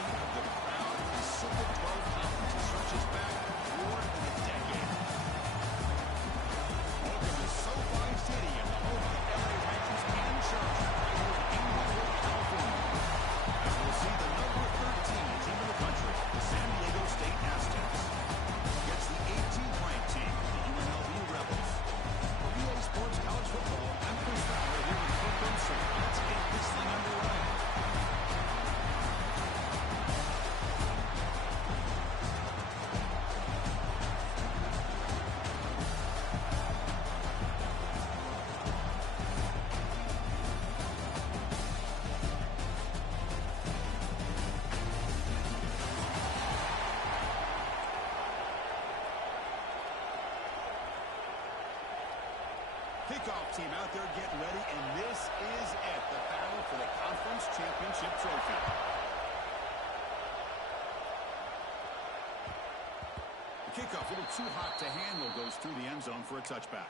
seat of the proud Pacific 12 Conference stretches back more than a decade. Welcome to SoFi Stadium, the home of the LA Rams and Chargers, right here in Inglewood, California. As we'll see the number 13 team in the country, the San Diego State Aztecs, against the 18th ranked team, the UNLV Rebels. For EA Sports College Football, I'm Chris Fowler here with Brooklyn, so let's get this thing underway. Kickoff team out there getting ready, and this is it, the battle for the conference championship trophy. The kickoff, a little too hot to handle, goes through the end zone for a touchback.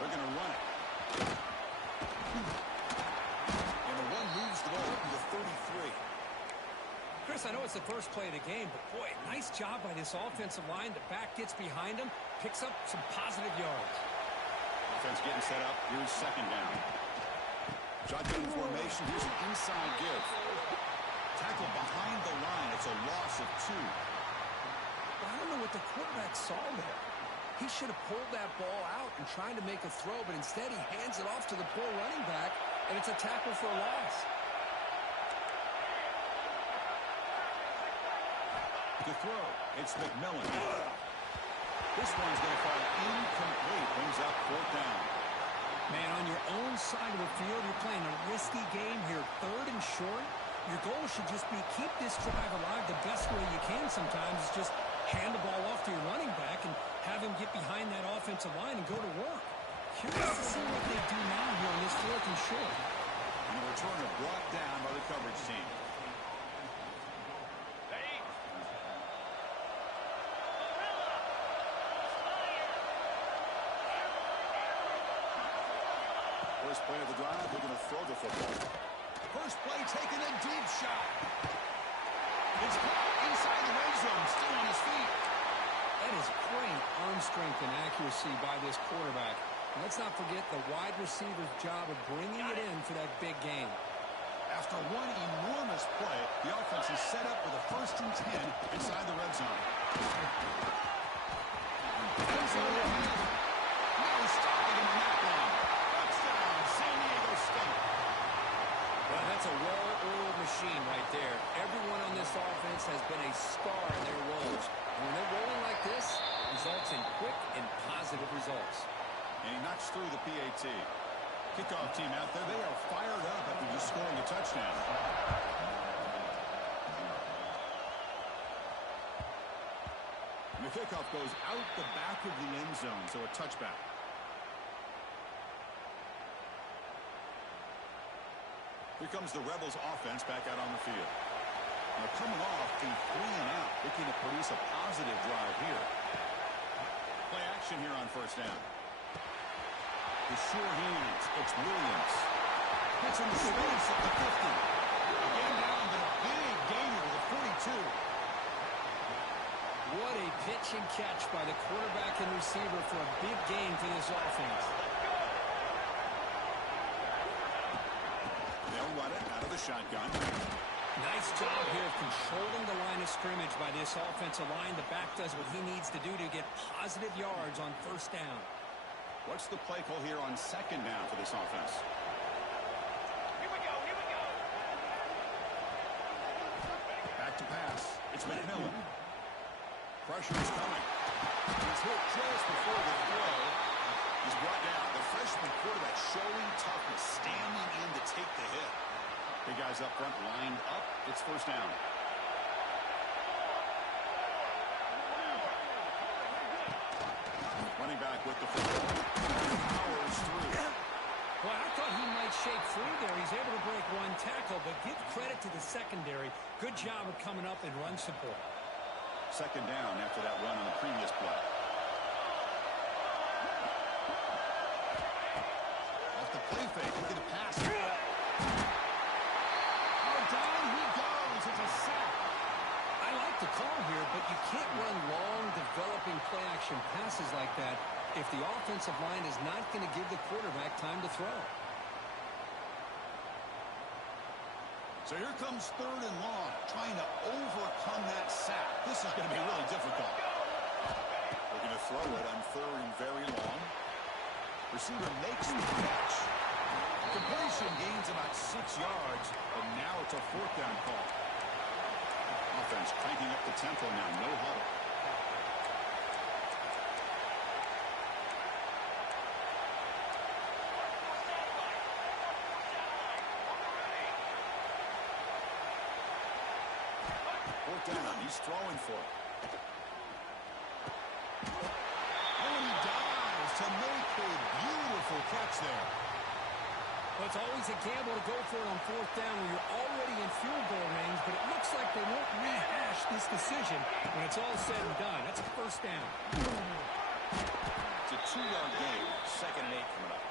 They're going to run it. And the one moves the ball up to the 33. Chris, I know it's the first play of the game, but boy, nice job by this offensive line. The back gets behind him, picks up some positive yards. Offense getting set up. Here's second down. Shotgun formation. Here's an inside give. Tackle behind the line. It's a loss of 2. But I don't know what the quarterback saw there. He should have pulled that ball out and tried to make a throw, but instead he hands it off to the poor running back, and it's a tackle for a loss. To throw, it's McMillan. This one's going to fall incomplete. Brings up 4th down. Man, on your own side of the field, you're playing a risky game here. 3rd and short. Your goal should just be keep this drive alive the best way you can sometimes. Is just hand the ball off to your running back and have him get behind that offensive line and go to work. Curious to see what they do now here on this 4th and short. And the returner brought down by the coverage team. First play of the drive, they're going to throw the football. First play taking a deep shot. It's caught inside the red zone, still on his feet. That is great arm strength and accuracy by this quarterback. And let's not forget the wide receiver's job of bringing it in for that big game. After one enormous play, the offense is set up with a 1st and 10 inside the red zone. No stopping him on that one. Touchdown, San Diego State. Well, that's a well-oiled machine right there. Everyone on this offense has been a star in their roles. And when they're rolling like this, results in quick and positive results. And he knocks through the PAT. Kickoff team out there, they are fired up after just scoring a touchdown. And the kickoff goes out the back of the end zone, so a touchback. Here comes the Rebels offense back out on the field. They're coming off a 3-and-out, looking to produce a positive drive here. Play action here on 1st down. The sure hands, it's Williams. Gets in the space at the 50. Again down, but a big gainer to the 42. What a pitch and catch by the quarterback and receiver for a big gain for this offense. They'll run it out of the shotgun. Nice job here of controlling the line of scrimmage by this offensive line. The back does what he needs to do to get positive yards on 1st down. What's the play call here on 2nd down for this offense? Here we go, here we go. Back to pass. It's McMillan. Pressure is coming. He's hit just before the throw. He's brought down. The freshman quarterback showing toughness, standing in to take the hit. Big guys up front, lined up. It's 1st down. Running back with the football. Powers through. Well, I thought he might shake free secondary. Good job of coming up and run support. Second down after that run on the previous play. Off the play fake, look at the pass. Oh, down he goes. It's a sack. I like the call here, but you can't run long, developing play-action passes like that if the offensive line is not going to give the quarterback time to throw. So here comes third and long, trying to overcome that sack. This is going to be really difficult. They're going to throw it on third and very long. Receiver makes the catch. Completion gains about 6 yards, and now it's a fourth down call. Offense cranking up the tempo now, no huddle. Fourth down, he's throwing for it. And he dives to make a beautiful catch there. Well, it's always a gamble to go for it on fourth down when you're already in field goal range, but it looks like they won't rehash this decision when it's all said and done. That's a first down. It's a 2-yard gain. Second and 8 coming up.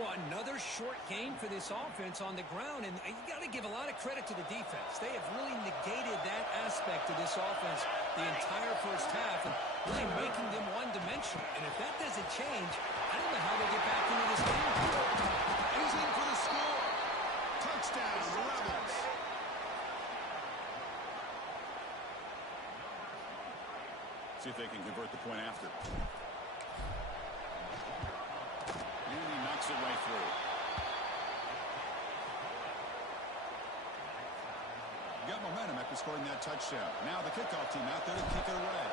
Well, another short gain for this offense on the ground, and you got to give a lot of credit to the defense. They have really negated that aspect of this offense the entire first half, and really making them one-dimensional. And if that doesn't change, I don't know how they get back into this game. He's in for the score. Touchdown, the Rebels. See if they can convert the point after. And he knocks it right through. Got momentum after scoring that touchdown. Now the kickoff team out there to kick it away.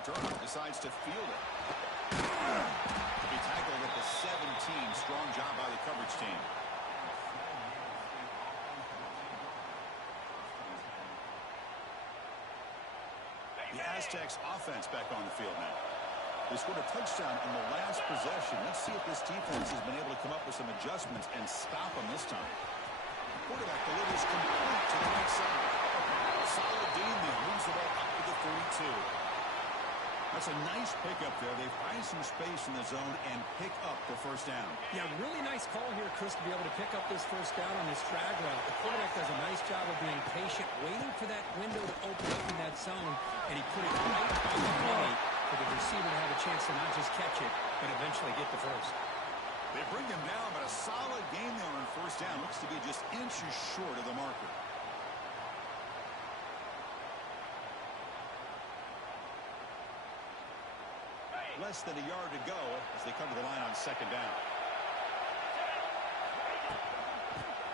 Returner decides to field it. He tackled at the 17. Strong job by the coverage team. The Aztecs offense back on the field now. They scored a touchdown in the last possession. Let's see if this defense has been able to come up with some adjustments and stop them this time. Quarterback delivers complete to the right side. Solid game there. Moves the ball up to the 32. That's a nice pickup there. They find some space in the zone and pick up the first down. Yeah, really nice call here, Chris, to be able to pick up this first down on this drag route. The quarterback does a nice job of being patient, waiting for that window to open up in that zone, and he put it right on the money for the receiver to have a chance to not just catch it, but eventually get the first. They bring him down, but a solid game there on first down. Looks to be just inches short of the marker. Less than a yard to go as they come to the line on second down.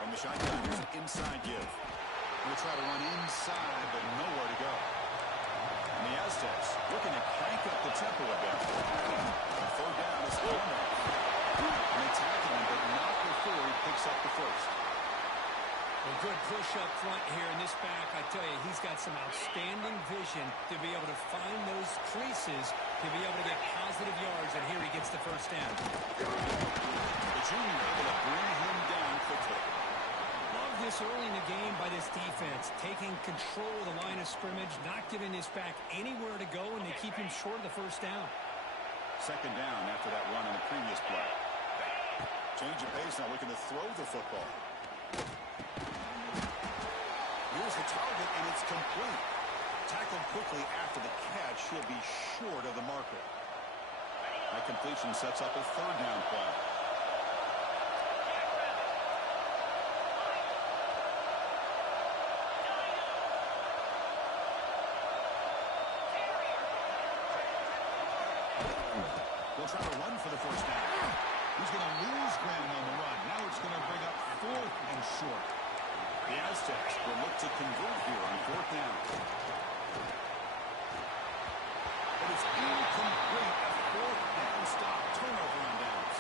From the shotgun, there's an inside give. They'll try to run inside, but nowhere to go. And the Aztecs looking to crank up the tempo a bit. Third down is Homer. And they tackle him, but not before he picks up the first. A good push up front here in this back. I tell you, he's got some outstanding vision to be able to find those creases, to be able to get positive yards, and here he gets the first down. The junior able to bring him down quickly. Love this early in the game by this defense, taking control of the line of scrimmage, not giving this back anywhere to go, and they keep him short of the first down. Second down after that run on the previous play. Change of pace, now looking to throw the football. Here's the target, and it's complete. Tackled quickly after the catch. He'll be short of the marker. That completion sets up a third down play. They'll try to run for the first down. He's going to lose ground on the run. Now it's going to bring up fourth and short. The Aztecs will look to convert here on fourth down. But it's incomplete. A fourth down stop. Turnover on downs.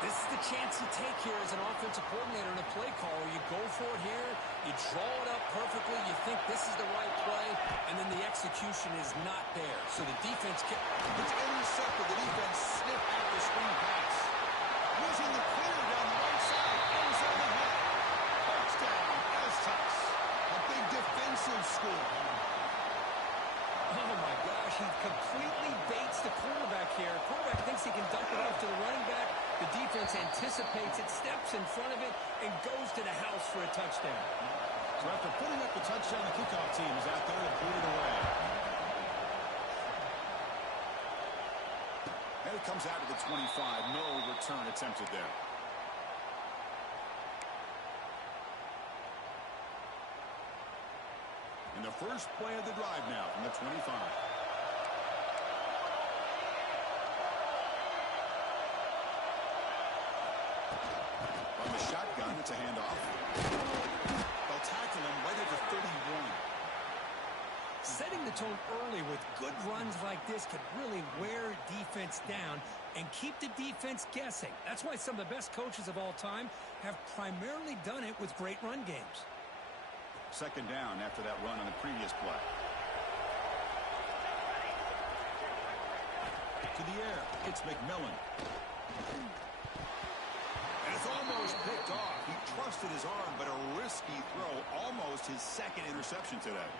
This is the chance you take here as an offensive coordinator and a play caller. You go for it here. You draw it up perfectly. You think this is the right play, and then the execution is not there. So the defense can... It's intercepted. The defense sniffed out the screen pass. Using the clear down the right side. End zone ahead. Touchdown, Aztecs. A big defensive score. Oh, my gosh. He completely baits the quarterback here. Quarterback thinks he can dump it off to the running back. The defense anticipates it, steps in front of it, and goes to the house for a touchdown. So after putting up the touchdown, the kickoff team is out there to boot it away. And it comes out to the 25. No return attempted there. And the first play of the drive now from the 25. On the shotgun, it's a handoff. They'll tackle him right at the 31. Setting the tone early with good runs like this can really wear defense down and keep the defense guessing. That's why some of the best coaches of all time have primarily done it with great run games. Second down after that run on the previous play. To the air, it's McMillan. And it's almost picked off. He trusted his arm, but a risky throw. Almost his second interception today.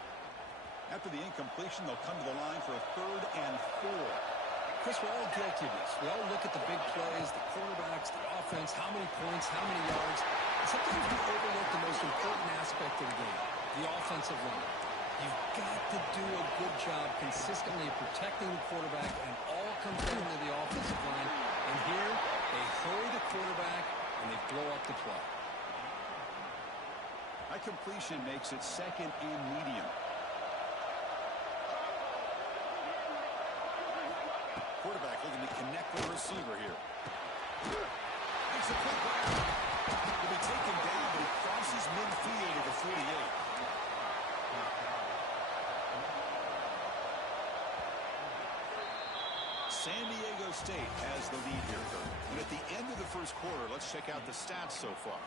After the incompletion, they'll come to the line for a 3rd and 4. Chris, we're all guilty of this. We all look at the big plays, the quarterbacks, the offense, how many points, how many yards. Sometimes we overlook the most important aspect of the game, the offensive line. You've got to do a good job consistently protecting the quarterback, and all comes down to the offensive line. And here, they hurry the quarterback, and they blow up the play. That completion makes it 2nd and medium. Quarterback looking to connect with the receiver here. Makes a quick grab. He'll be taken down, but he crosses midfield at the 48. San Diego State has the lead here, Kurt. And at the end of the first quarter, let's check out the stats so far.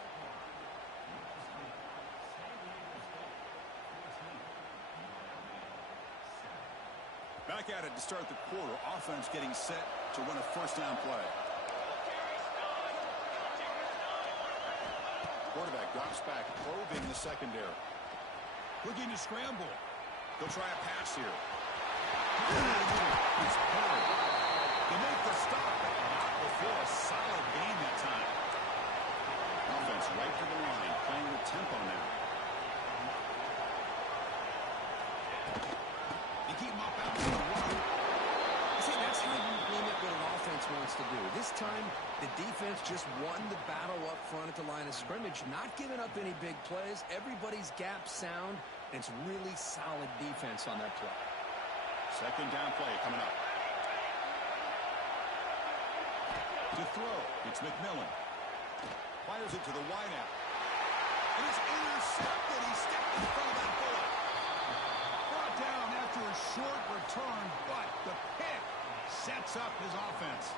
Back at it to start the quarter. Offense getting set to run a first down play. Quarterback drops back, probing the secondary. Looking to scramble. They'll try a pass here. He's pulled. They make the stop, but not before a solid gain that time. Offense right to the line, playing with tempo now. You keep him up out to the run. See, that's how you limit what an offense wants to do. This time, the defense just won the battle up front at the line of scrimmage, not giving up any big plays. Everybody's gap sound, and it's really solid defense on that play. Second down play coming up. To throw, it's McMillan. Fires it to the wideout. And it's intercepted. He stepped in front of that bullet. Brought down after a short return, but the pick sets up his offense.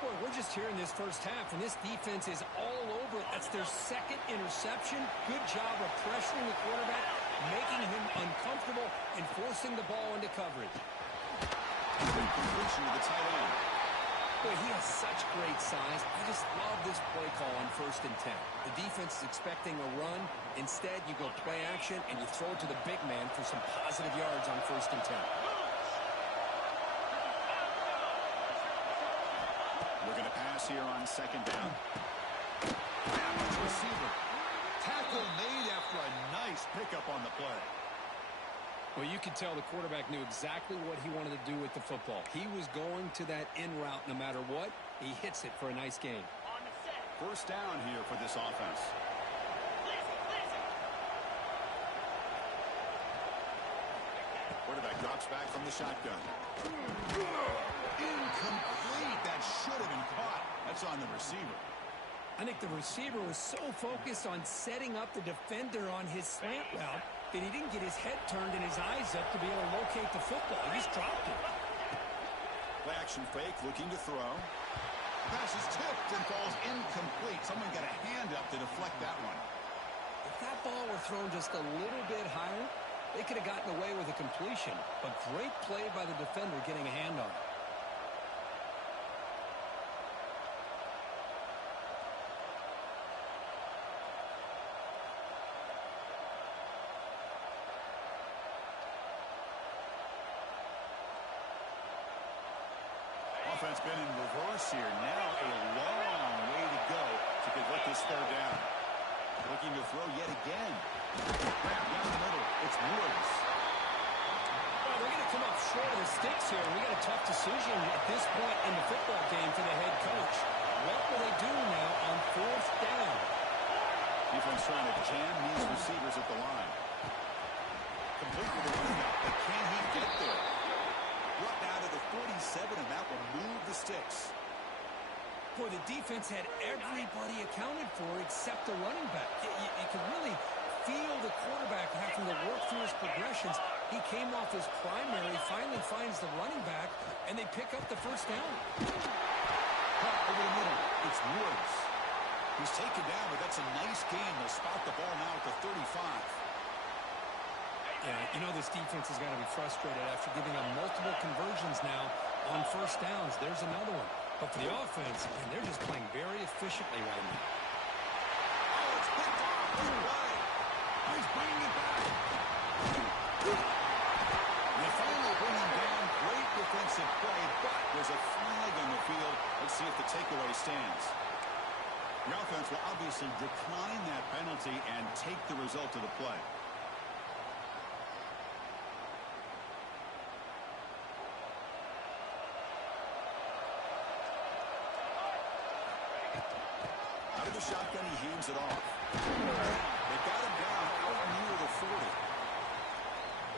Boy, we're just here in this first half, and this defense is all over it. That's their second interception. Good job of pressuring the quarterback, making him uncomfortable, and forcing the ball into coverage. Completion to the tight end. Boy, he has such great size. I just love this play call on 1st and 10. The defense is expecting a run. Instead, you go play action, and you throw it to the big man for some positive yards on 1st and 10. We're going to pass here on 2nd down. Receiver. Tackle made after a nice pickup on the play. Well, you could tell the quarterback knew exactly what he wanted to do with the football. He was going to that in route no matter what. He hits it for a nice gain. First down here for this offense. Quarterback drops back from the shotgun. Incomplete. That should have been caught. That's on the receiver. I think the receiver was so focused on setting up the defender on his slant route that he didn't get his head turned and his eyes up to be able to locate the football. He just dropped it. Play action fake, looking to throw. Pass is tipped and falls incomplete. Someone got a hand up to deflect that one. If that ball were thrown just a little bit higher, they could have gotten away with a completion. But great play by the defender getting a hand on it. Offense been in reverse here. Now a long way to go to convert this third down. Looking to throw yet again. Grab down the middle. It's Woods. Well, they're going to come up short of the sticks here. We got a tough decision at this point in the football game for the head coach. What will they do now on fourth down? Defense trying to jam these receivers at the line. Complete with the running back, but can he get there? Brought down to the 47, and that will move the sticks. Boy, the defense had everybody accounted for except the running back. You could really feel the quarterback having to work through his progressions. He came off his primary, finally finds the running back, and they pick up the first down. Caught over the middle. It's Woods. He's taken down, but that's a nice gain. They'll spot the ball now at the 35. Yeah, you know this defense has got to be frustrated after giving up multiple conversions now on first downs. There's another one. But for the offense, and they're just playing very efficiently right now. Oh, it's picked off. Good play. He's bringing it back. They finally bring him down. Great defensive play, but there's a flag on the field. Let's see if the takeaway stands. The offense will obviously decline that penalty and take the result of the play. Out of the shotgun, he hands it off. They got him down out near the 40.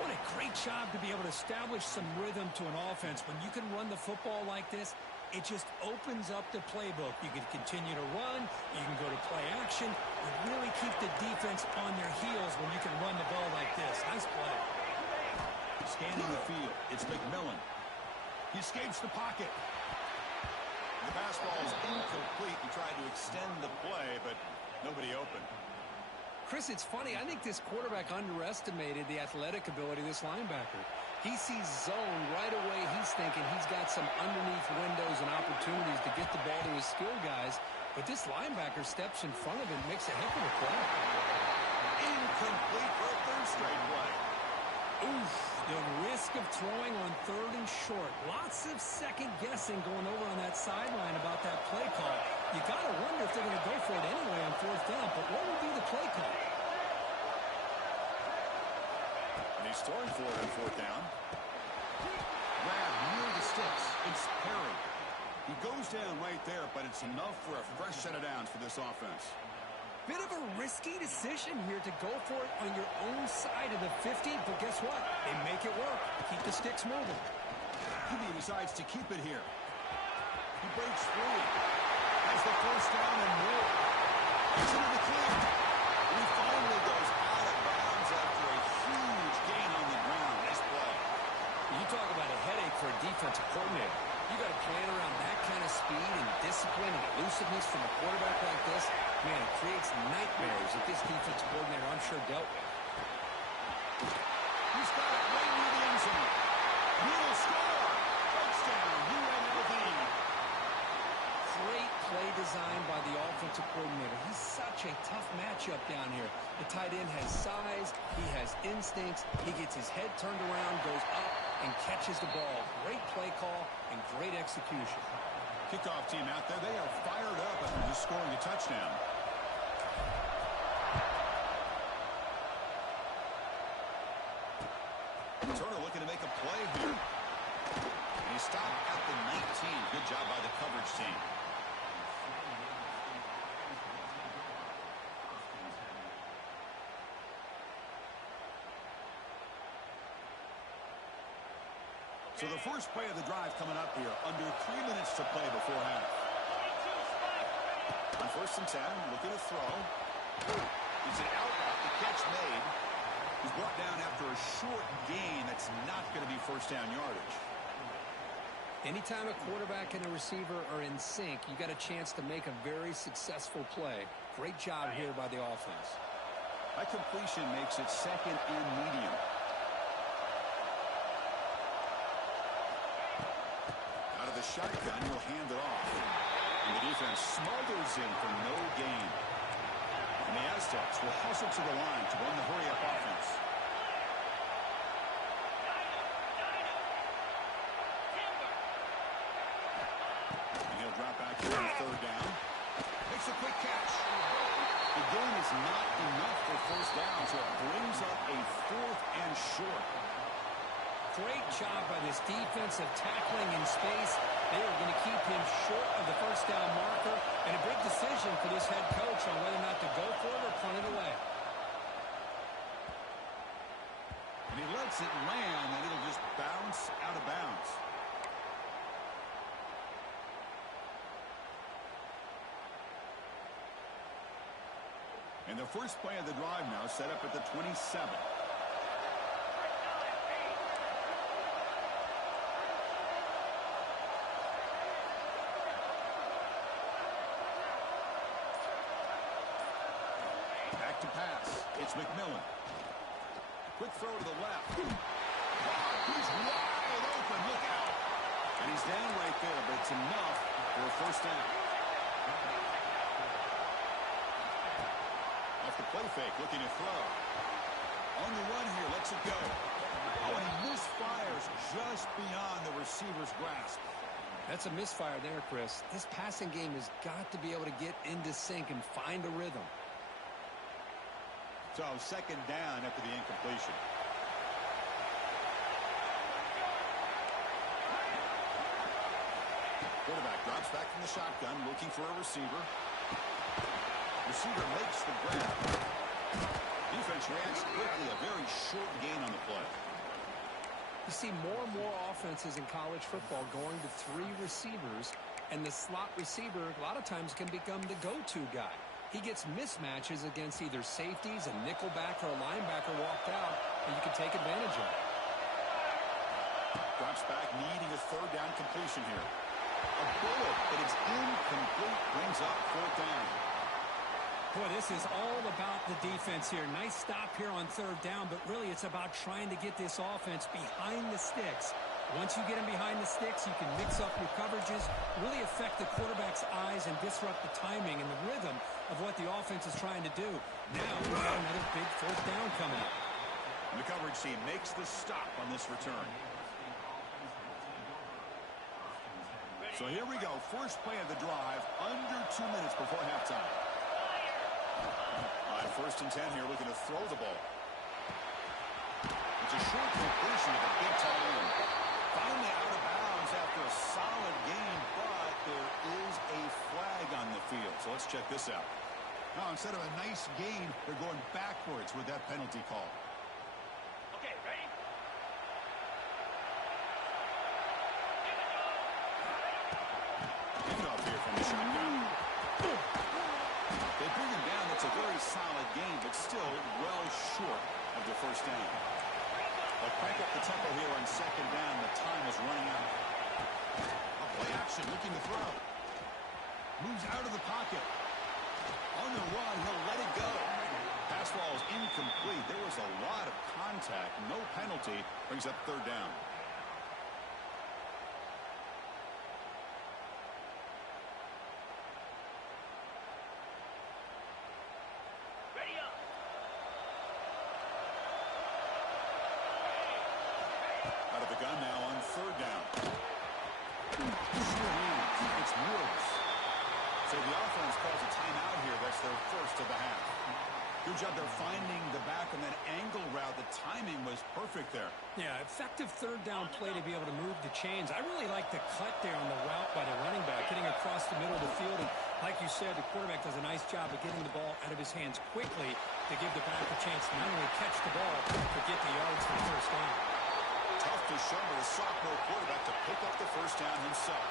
What a great job to be able to establish some rhythm to an offense. When you can run the football like this, it just opens up the playbook. You can continue to run. You can go to play action. And really keep the defense on their heels when you can run the ball like this. Nice play. Scanning the field. It's McMillan. He escapes the pocket. The pass ball is incomplete. He tried to extend the play, but nobody open. Chris, it's funny. I think this quarterback underestimated the athletic ability of this linebacker. He sees zone right away. He's thinking he's got some underneath windows and opportunities to get the ball to his skill guys. But this linebacker steps in front of him, makes a heck of a play. Incomplete for a third straight play. Oof, the risk of throwing on third and short. Lots of second guessing going over on that sideline about that play call. You got to wonder if they're going to go for it anyway on fourth down. But what would be the play call? And he's throwing for it on fourth down. Grab near the sticks. It's Perry. He goes down right there, but it's enough for a fresh set of downs for this offense. Bit of a risky decision here to go for it on your own side of the 50, but guess what? They make it work. Keep the sticks moving. He decides to keep it here. He breaks free. Has the first down and more. He's into the clear. And he finally goes out of bounds after a huge gain on the ground. Nice play. You talk about a headache for a defensive coordinator. You got to plan around that kind of speed and discipline and elusiveness from a quarterback like this. Man, it creates nightmares that this defensive coordinator, I'm sure, dealt with. He's got it right near the end zone. Will score. Touchdown, UNLV. Great play design by the offensive coordinator. He's such a tough matchup down here. The tight end has size. He has instincts. He gets his head turned around, goes up, and catches the ball. Great play call and great execution. Kickoff team out there. They are fired up after just scoring a touchdown. Turner looking to make a play here. And he stopped at the 19. Good job by the coverage team. So the first play of the drive coming up here. Under 3 minutes to play before half. On 1st and 10, looking to throw. It's an out route. The catch made. He's brought down after a short gain. That's not going to be first down yardage. Anytime a quarterback and a receiver are in sync, you got a chance to make a very successful play. Great job here by the offense. That completion makes it second and medium. Out of the shotgun, he'll hand it off. And the defense smothers him for no gain. And the Aztecs will hustle to the line to run the hurry-up offense. And he'll drop back here on third down. Makes a quick catch. The gain is not enough for first down, so it brings up a fourth and short. Great job by this defensive tackling in space. They are going to keep him short of the first down marker, and a big decision for this head coach on whether or not to go for it or punt it away. And he lets it land, and it'll just bounce out of bounds. And the first play of the drive now set up at the 27. Back to pass. It's McMillan. Quick throw to the left. He's wide open. Look out. And he's down right there, but it's enough for a first down. Off the play fake, looking to throw. On the run here, lets it go. Oh, and he misfires just beyond the receiver's grasp. That's a misfire there, Chris. This passing game has got to be able to get into sync and find a rhythm. So second down after the incompletion. Quarterback drops back from the shotgun, looking for a receiver. Receiver makes the grab. Defense reacts quickly. A very short gain on the play. You see more and more offenses in college football going to three receivers, and the slot receiver a lot of times can become the go-to guy. He gets mismatches against either safeties, a nickelback, or a linebacker walked out, and you can take advantage of it. Drops back, needing a third down completion here. A bullet, but it's incomplete, brings up fourth down. Boy, this is all about the defense here. Nice stop here on third down, but really it's about trying to get this offense behind the sticks. Once you get them behind the sticks, you can mix up your coverages, really affect the quarterback's eyes and disrupt the timing and the rhythm of what the offense is trying to do. Now we've got another big fourth down coming up. And the coverage team makes the stop on this return. So here we go. First play of the drive, under 2 minutes before halftime. On first and 10 here, looking to throw the ball. It's a short completion of a big tight end. Finally out of bounds after a solid game, but there is a flag on the field. So let's check this out. Now, instead of a nice gain, they're going backwards with that penalty call. Okay, ready? Kickoff here from the shotgun. They bring him down. It's a very solid game, but still well short of the first down. They'll crank up the tempo here on second down. The time is running out. A play action, looking to throw. Moves out of the pocket. On the run, he'll let it go. Pass ball is incomplete. There was a lot of contact. No penalty. Brings up third down. Ready up. Out of the gun now on third down. It's Woods. So the offense calls a timeout here. That's their first of the half. Good job there finding the back on that angle route. The timing was perfect there. Yeah, effective third down play to be able to move the chains. I really like the cut there on the route by the running back, getting across the middle of the field. And like you said, the quarterback does a nice job of getting the ball out of his hands quickly to give the back a chance to not only catch the ball, but get the yards for the first down. Tough to show the sophomore quarterback to pick up the first down himself.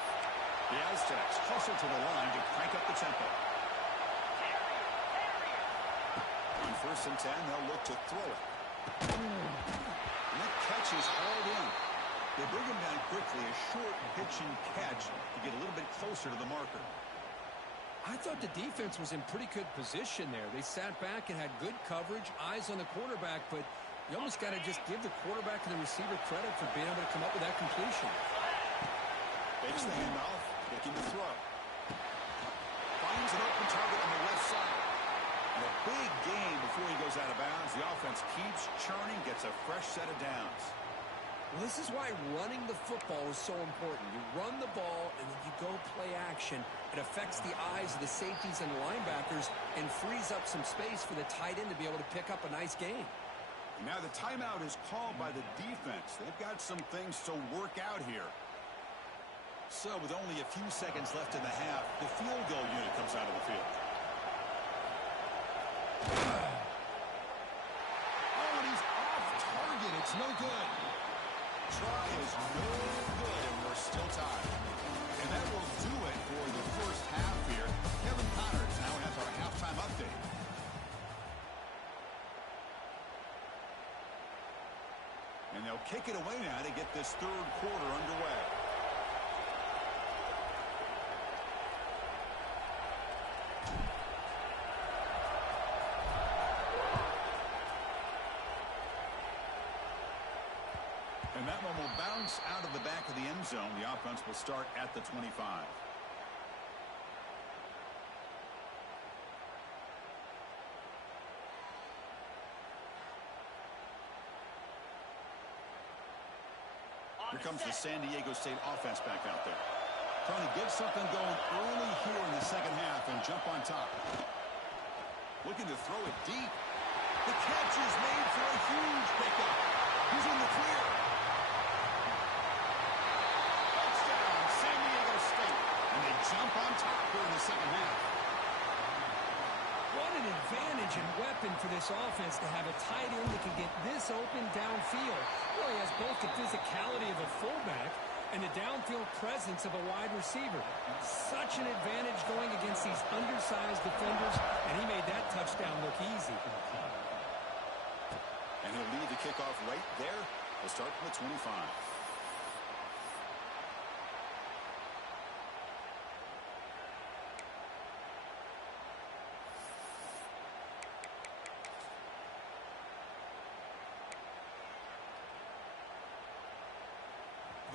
The Aztecs hustle to the line to crank up the tempo. On first and 10, they'll look to throw it. And that catch is hauled in. They bring him down quickly, a short pitch and catch to get a little bit closer to the marker. I thought the defense was in pretty good position there. They sat back and had good coverage, eyes on the quarterback, but you almost got to just give the quarterback and the receiver credit for being able to come up with that completion. Fakes the handoff, looking to throw. Finds an open target on the left side. And a big gain before he goes out of bounds. The offense keeps churning, gets a fresh set of downs. Well, this is why running the football is so important. You run the ball, and then you go play action. It affects the eyes of the safeties and the linebackers and frees up some space for the tight end to be able to pick up a nice gain. And now the timeout is called by the defense. They've got some things to work out here. So with only a few seconds left in the half, the field goal unit comes out of the field. Oh, and he's off target. It's no good. Try is no good, and we're still tied. And that will do it for the first half here. Kevin Connors now has our halftime update. And they'll kick it away now to get this third quarter underway. And that one will bounce out of the back of the end zone. The offense will start at the 25. Here comes the San Diego State offense back out there. Trying to get something going early here in the second half and jump on top. Looking to throw it deep. The catch is made for a huge pickup. He's in the clear. Touchdown, San Diego State. And they jump on top here in the second half. What an advantage and weapon for this offense to have a tight end that can get this open downfield. Well, he has both the physicality of a fullback and the downfield presence of a wide receiver. Such an advantage going against these undersized defenders, and he made that touchdown look easy. And he'll lead the kickoff right there. We'll start from the 25.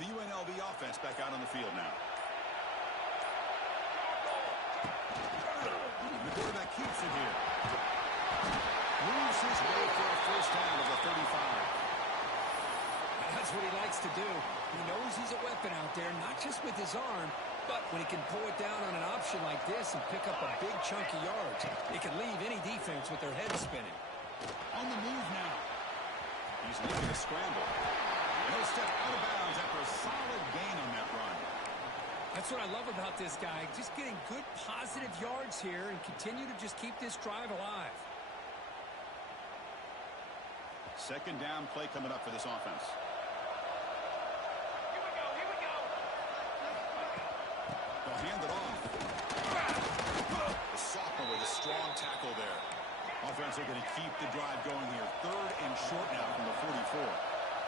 The UNLV offense back out on the field now. And the quarterback keeps it here. Moves his way for a first down of the 35. That's what he likes to do. He knows he's a weapon out there, not just with his arm, but when he can pull it down on an option like this and pick up a big chunk of yards, it can leave any defense with their head spinning. On the move now. He's leading a scramble. He'll step out of bounds after a solid gain on that run. That's what I love about this guy. Just getting good positive yards here and continue to just keep this drive alive. Second down play coming up for this offense. Here we go, here we go. They'll hand it off. The sophomore with a strong tackle there. Offense are going to keep the drive going here. Third and short now from the 44.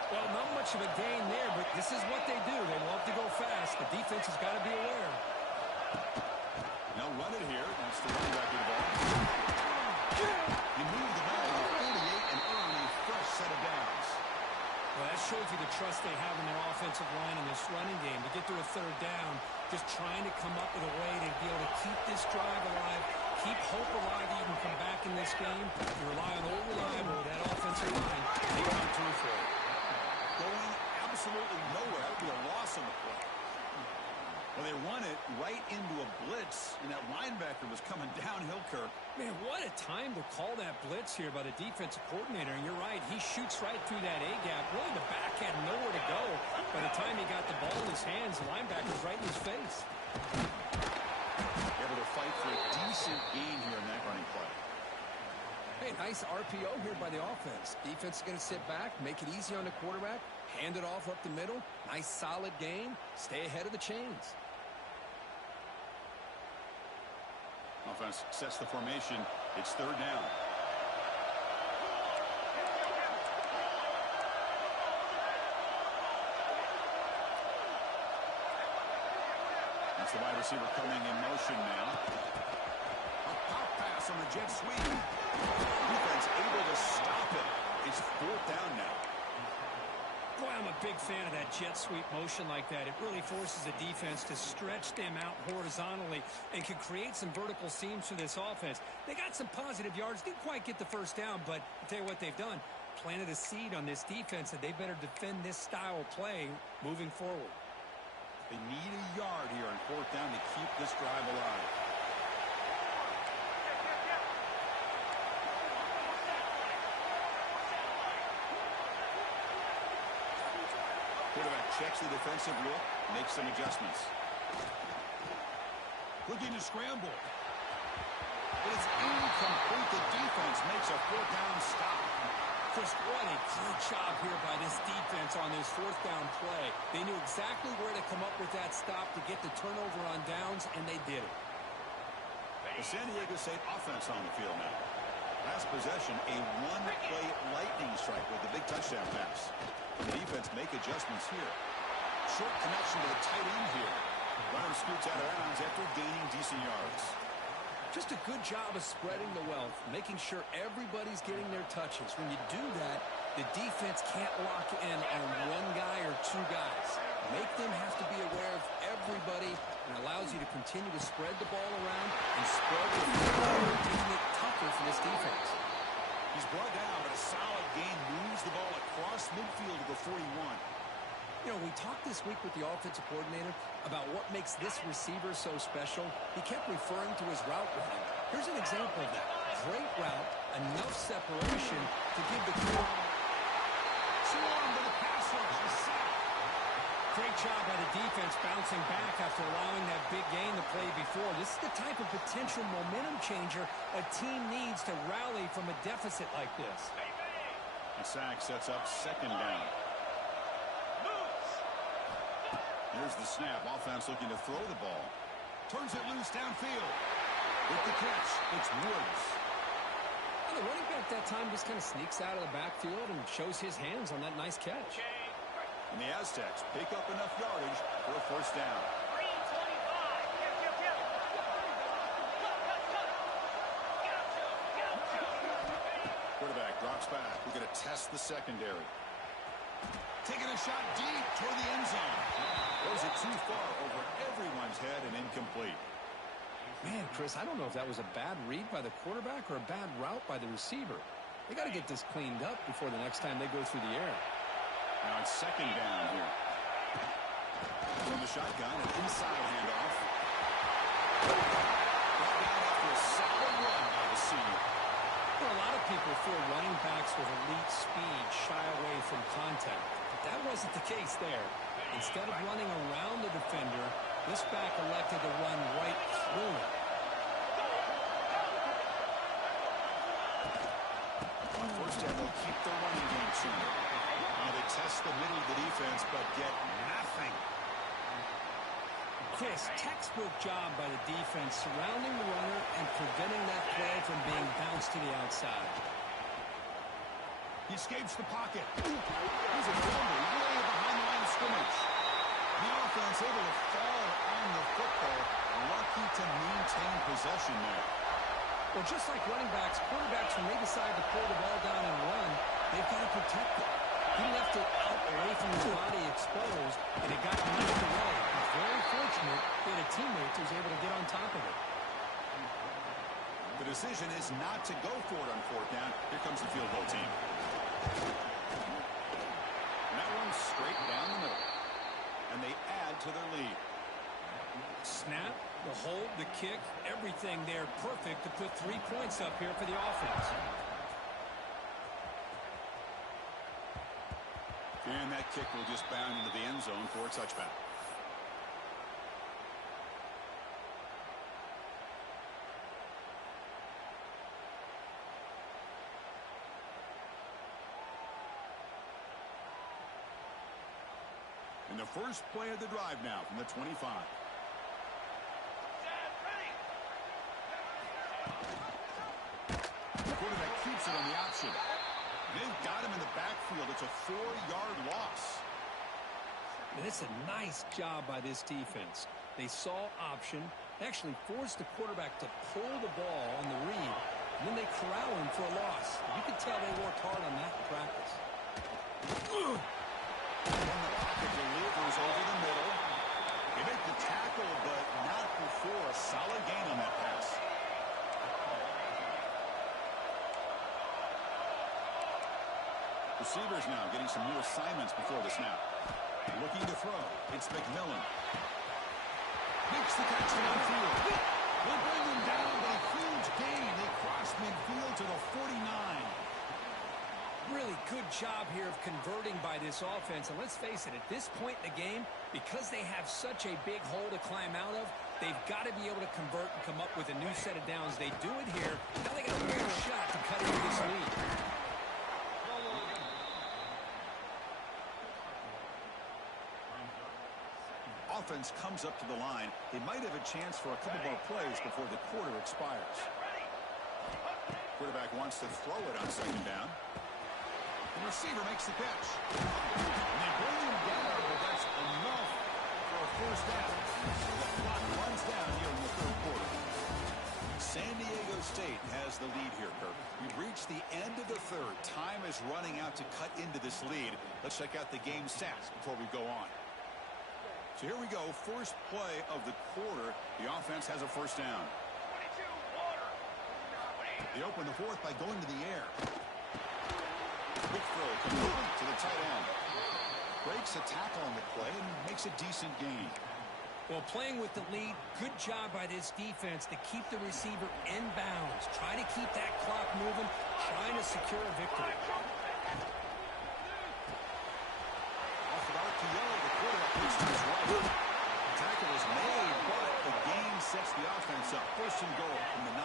Well, not much of a gain there, but this is what they do. They love to go fast. The defense has got to be aware. Now run it here. That's the running back of the ball. You move the ball to 48 and earn a fresh set of downs. Well, that shows you the trust they have in their offensive line in this running game. To get to a third down, just trying to come up with a way to be able to keep this drive alive, keep hope alive that you can come back in this game. You rely on old reliable, that offensive line. They come through for it. Going absolutely nowhere. That would be a loss on the play. Well, they run it right into a blitz, and that linebacker was coming downhill, Kirk. Man, what a time to call that blitz here by the defensive coordinator. And you're right, he shoots right through that A-gap. Really, the back had nowhere to go. By the time he got the ball in his hands, the linebacker's right in his face. Able to fight for a decent gain here in that running play. Hey, nice RPO here by the offense. Defense is going to sit back, make it easy on the quarterback, hand it off up the middle. Nice solid gain. Stay ahead of the chains. Offense sets the formation. It's third down. That's the wide receiver coming in motion now. A pop pass on the jet sweep. Defense able to stop it. It's 4th down now. Boy, I'm a big fan of that jet sweep motion like that. It really forces the defense to stretch them out horizontally and can create some vertical seams for this offense. They got some positive yards. Didn't quite get the first down, but I'll tell you what they've done. Planted a seed on this defense, and they better defend this style of play moving forward. They need a yard here on 4th down to keep this drive alive. Quarterback checks the defensive look, makes some adjustments. Looking to scramble. It's incomplete. The defense makes a 4th down stop. Chris, what a good job here by this defense on this 4th down play. They knew exactly where to come up with that stop to get the turnover on downs, and they did it. The San Diego State offense on the field now. Last possession, a one-play lightning strike with a big touchdown pass. The defense make adjustments here. Short connection to the tight end here. Runner scoots out of bounds after gaining decent yards. Just a good job of spreading the wealth, making sure everybody's getting their touches. When you do that, the defense can't lock in on one guy or two guys. Make them have to be aware of everybody, and allows you to continue to spread the ball around and spread the field, making it tougher for this defense. He's brought down, but a solid gain moves the ball across midfield to the 41. You know, we talked this week with the offensive coordinator about what makes this receiver so special. He kept referring to his route running. Here's an example of that. Great route, enough separation to give the quarterback. Swarm to the pass rush. He's sacked. Great job by the defense bouncing back after allowing that big gain the play before. This is the type of potential momentum changer a team needs to rally from a deficit like this. The sack sets up 2nd down. Here's the snap. Offense looking to throw the ball. Turns it loose downfield. With the catch, it's Woods. Well, the running back that time just kind of sneaks out of the backfield and shows his hands on that nice catch. And the Aztecs pick up enough yardage for a 1st down. Quarterback drops back. We're going to test the secondary. Taking a shot deep toward the end zone. Throws it too far over everyone's head and incomplete. Man, Chris, I don't know if that was a bad read by the quarterback or a bad route by the receiver. They got to get this cleaned up before the next time they go through the air. Now it's 2nd down here. From the shotgun, an inside handoff. Brought down after a solid run by the senior. Well, a lot of people feel running backs with elite speed shy away from contact. But that wasn't the case there. Instead of running around the defender, this back elected to run right through him. On 1st down, they'll keep the running game tuned. Now they test the middle of the defense, but get nothing. Chris, textbook job by the defense surrounding the runner and preventing that play from being bounced to the outside. He escapes the pocket. He's a fumble way behind the line of scrimmage. The offense able to fall on the football. Lucky to maintain possession there. Well, just like running backs, quarterbacks, when they decide to pull the ball down and run, they've got to protect it. He left it out away from his body exposed, and it got knocked away. He's very fortunate he had a teammate who was able to get on top of it. The decision is not to go for it on 4th down. Here comes the field goal team. And that one's straight down the middle. And they add to their lead. Snap, the hold, the kick, everything there perfect to put 3 points up here for the offense. And that kick will just bound into the end zone for a touchback. And the first play of the drive now from the 25. The quarterback keeps it on the option. They've got him in the backfield. It's a 4-yard loss. And it's a nice job by this defense. They saw option, actually forced the quarterback to pull the ball on the read, and then they corral him for a loss. You could tell they worked hard on that in practice. And the pocket delivers over the middle. They make the tackle, but not before a solid gain on that pass. Receivers now getting some new assignments before the snap. Looking to throw. It's McMillan. Makes the catch downfield. They'll bring him down, but a huge gain. They cross midfield to the 49. Really good job here of converting by this offense. And let's face it, at this point in the game, because they have such a big hole to climb out of, they've got to be able to convert and come up with a new set of downs. They do it here. Now they got a real shot to cut into this lead. Offense comes up to the line. They might have a chance for a couple more plays before the quarter expires. Quarterback wants to throw it on second down. The receiver makes the catch. And they bring him down, but that's enough for a first down. The clock runs down here in the third quarter. San Diego State has the lead here, Kirk. We've reached the end of the third. Time is running out to cut into this lead. Let's check out the game stats before we go on. So here we go. First play of the quarter. The offense has a first down. 22, water. They open the fourth by going to the air. Quick throw complete to the tight end. Breaks a tackle on the play and makes a decent gain. Well, playing with the lead, good job by this defense to keep the receiver in bounds. Try to keep that clock moving, trying to secure a victory. Off about to yellow, the quarterback looks to his right. The tackle is made, but the gain sets the offense up. First and goal from the 9.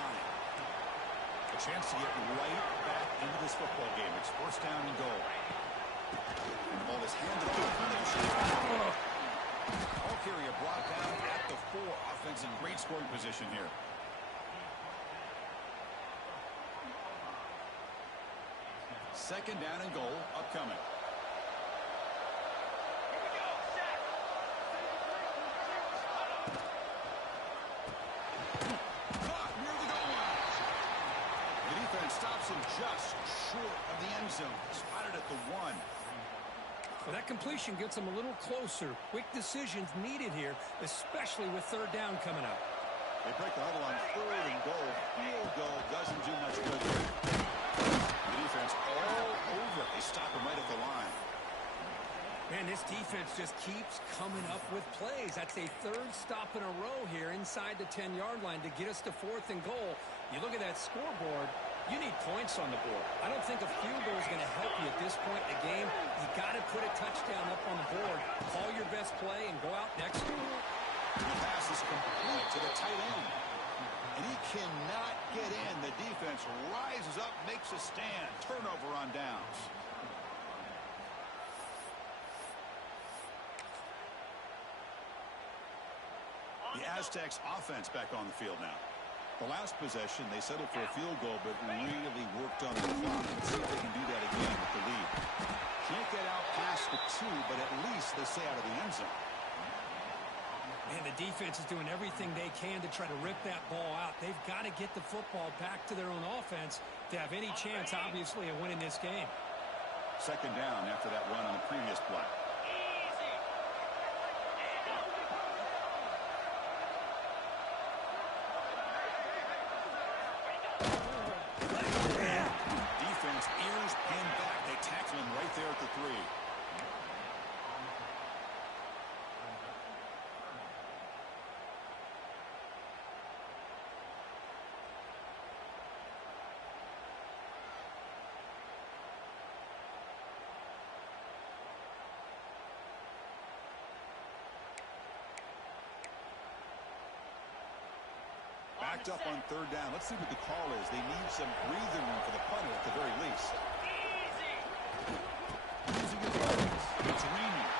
A chance to get right back into this football game. It's first down and goal. And the ball is handed off. Ball carrier brought down at the 4. Offense in great scoring position here. Second down and goal upcoming. Stops him just short of the end zone. Spotted at the 1. Well, that completion gets them a little closer. Quick decisions needed here, especially with third down coming up. They break the huddle on third and goal. Field goal doesn't do much good here. The defense all over. They stop him right at the line. Man, this defense just keeps coming up with plays. That's a third stop in a row here inside the 10-yard line to get us to fourth and goal. You look at that scoreboard, you need points on the board. I don't think a field goal is going to help you at this point in the game. You got to put a touchdown up on the board, call your best play, and go out next to it. The pass is complete to the tight end. And he cannot get in. The defense rises up, makes a stand. Turnover on downs. The Aztecs offense back on the field now. The last possession, they settled for a field goal, but really worked on the clock. Let's see if they can do that again with the lead. Can't get out past the 2, but at least they stay out of the end zone. Man, the defense is doing everything they can to try to rip that ball out. They've got to get the football back to their own offense to have any chance, obviously, of winning this game. Second down after that run on the previous play. Defense ears pinned back. They tackle him right there at the 3. Backed up on third down. Let's see what the call is. They need some breathing room for the punter at the very least. Using his legs. It's raining.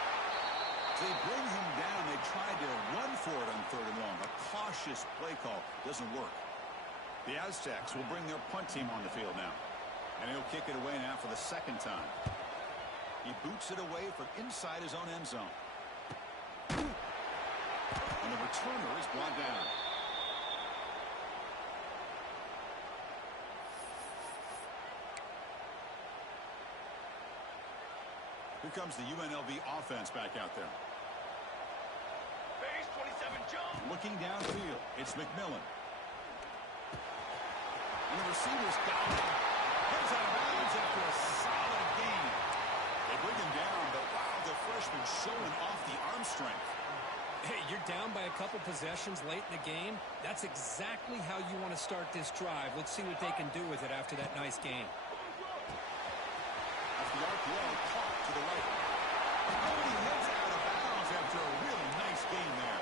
They bring him down. They tried to run for it on third and long. A cautious play call doesn't work. The Aztecs will bring their punt team on the field now. And he'll kick it away now for the second time. He boots it away from inside his own end zone. And number returner is brought down. Here comes the UNLV offense back out there. Base 27 jump. Looking downfield, it's McMillan. And the receiver's got it. Heads out of bounds after a solid gain. They bring him down, but wow, the freshman showing off the arm strength. Hey, you're down by a couple possessions late in the game. That's exactly how you want to start this drive. Let's see what they can do with it after that nice game. As the RPO caught to the right. Oh, he heads out of bounds after a really nice gain there.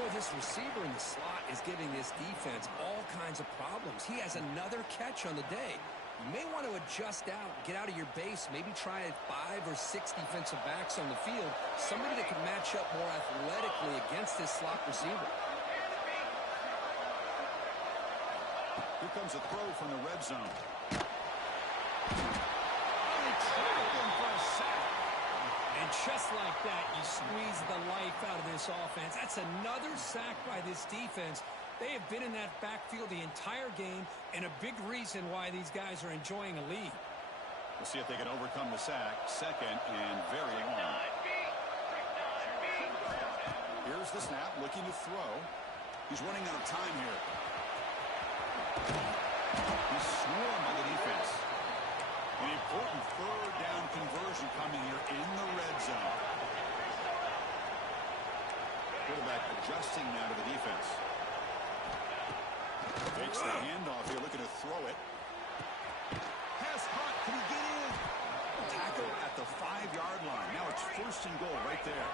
Boy, this receiver in the slot is giving this defense all kinds of problems. He has another catch on the day. You may want to adjust out, get out of your base, maybe try 5 or 6 defensive backs on the field, somebody that can match up more athletically against this slot receiver. Here comes a throw from the red zone. And just like that, you squeeze the life out of this offense. That's another sack by this defense. They have been in that backfield the entire game, and a big reason why these guys are enjoying a lead. We'll see if they can overcome the sack. Second and very long. Here's the snap, looking to throw. He's running out of time here. He's swarmed by the defense. An important third down conversion coming here in the red zone. Quarterback adjusting now to the defense. Takes the handoff here, looking to throw it. Pass hot, can he get in? Tackle at the 5-yard line. Now it's 1st and goal right there.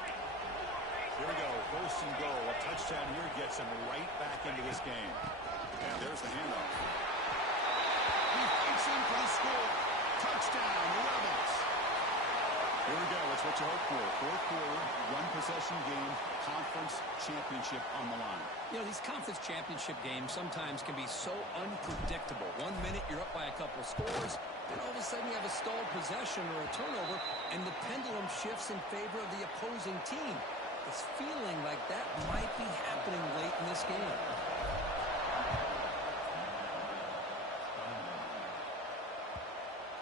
Here we go, 1st and goal. A touchdown here gets him right back into this game. And there's the handoff. He fights in for the score. Touchdown, Rebels. Here we go. It's what you hope for. 4th quarter, 1-possession game, conference championship on the line. You know, these conference championship games sometimes can be so unpredictable. 1 minute you're up by a couple scores, then all of a sudden you have a stalled possession or a turnover, and the pendulum shifts in favor of the opposing team. It's feeling like that might be happening late in this game.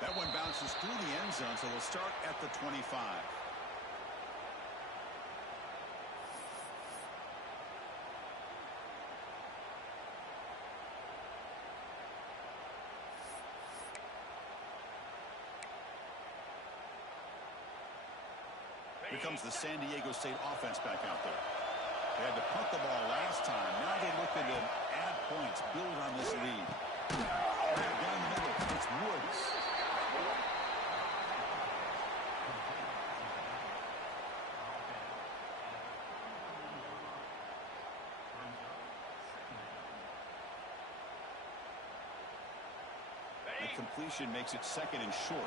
That one bounces through the end zone, so they'll start at the 25. Here comes the San Diego State offense back out there. They had to punt the ball last time. Now they look to add points, build on this lead. Down the middle, it's Woods. The completion makes it 2nd and short.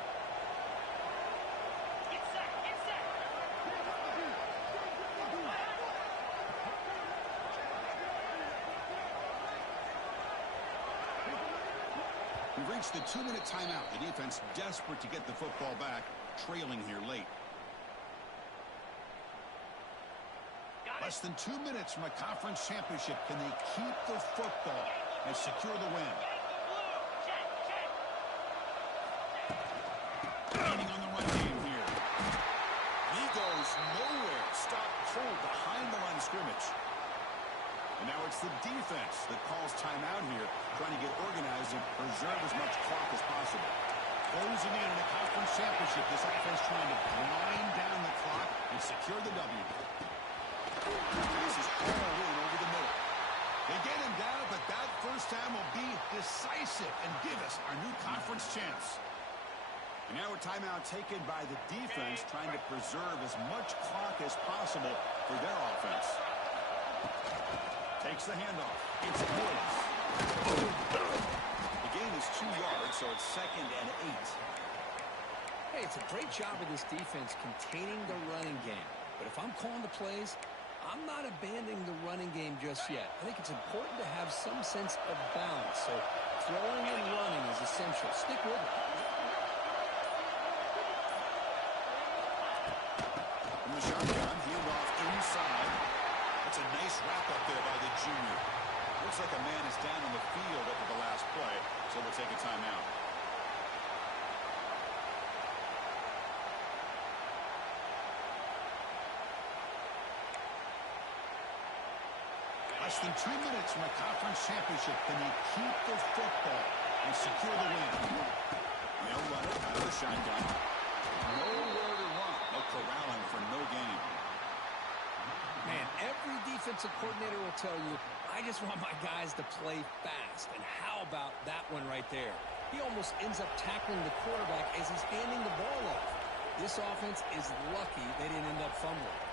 We've reached the 2-minute timeout. The defense desperate to get the football back, trailing here late. Less than 2 minutes from a conference championship. Can they keep the football and secure the win? Gaining on the run game here. He goes nowhere. Stopped cold behind the line of scrimmage. And now it's the defense that calls timeout here, trying to get organized and preserve as much clock as possible. Closing in a conference championship, this offense trying to grind down the clock and secure the W. This is all in over the middle. They get him down, but that first time will be decisive and give us our new conference chance. And now a timeout taken by the defense, trying to preserve as much clock as possible for their offense. Takes the handoff. It's Woods. The gain is 2 yards, so it's 2nd and 8. Hey, it's a great job of this defense containing the running game. But if I'm calling the plays, I'm not abandoning the running game just yet. I think it's important to have some sense of balance. So throwing and running is essential. Stick with it. From the shotgun, handoff inside. That's a nice junior. Looks like a man is down on the field after the last play, so we'll take a timeout. Less than 2 minutes from a conference championship. Can they keep the football and secure the win? They'll run it out of the shotgun. Nowhere to run. No corralling for no gain. Man, every defensive coordinator will tell you, I just want my guys to play fast. And how about that one right there? He almost ends up tackling the quarterback as he's handing the ball off. This offense is lucky they didn't end up fumbling.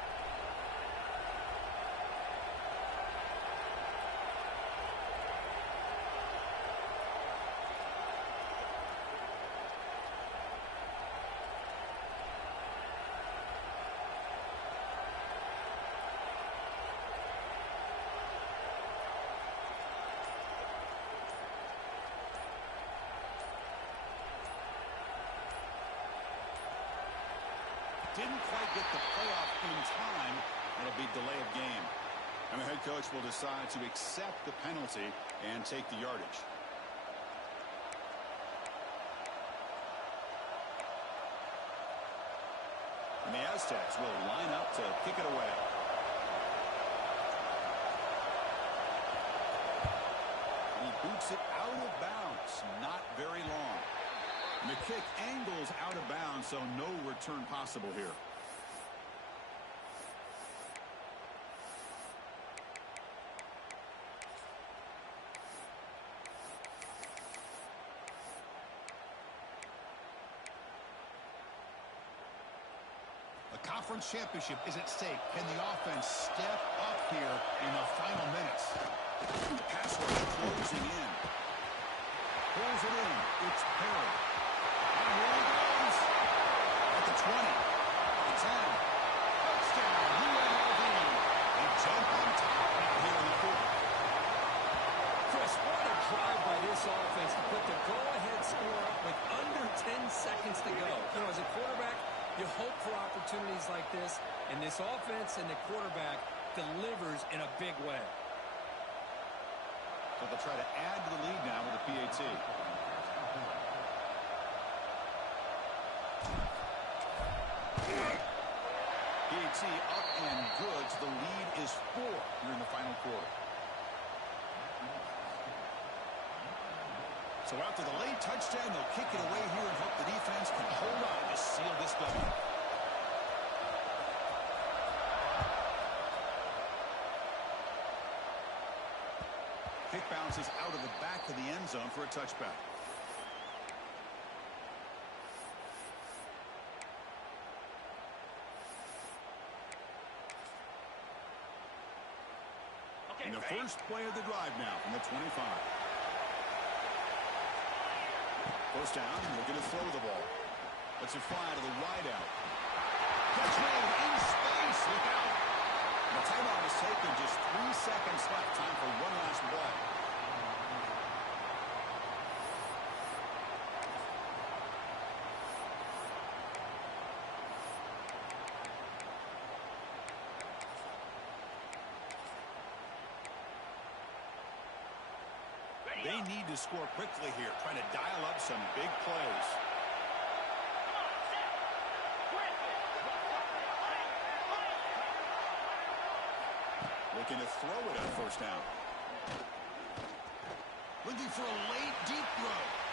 Didn't quite get the playoff in time. That'll be delay of game. And the head coach will decide to accept the penalty and take the yardage. And the Aztecs will line up to kick it away. And he boots it out of bounds. Not very long. And the kick angles out of bounds, so no return possible here. The conference championship is at stake. Can the offense step up here in the final minutes? The pass rush closing in. Pulls it in. It's Perry. And here he goes. At the 20. The 10. Touchdown, UNLV. They jump on top now here in the fourth. Chris, what a drive by this offense to put the go-ahead score up with under 10 seconds to go. You know, as a quarterback, you hope for opportunities like this, and this offense and the quarterback delivers in a big way. So they'll try to add to the lead now with a PAT. PAT up and good. So the lead is 4 here in the final quarter. So after the late touchdown, they'll kick it away here and hope the defense can hold on to seal this W. Kick bounces out of the back of the end zone for a touchback. And the first play of the drive now from the 25. First down, they're going to throw the ball. Let's it fly to the wide out. Catch made in space. Look out. The timeout is taken. Just 3 seconds left. Time for one last play. They need to score quickly here, trying to dial up some big plays. Looking to throw it on first down. Looking for a late deep throw.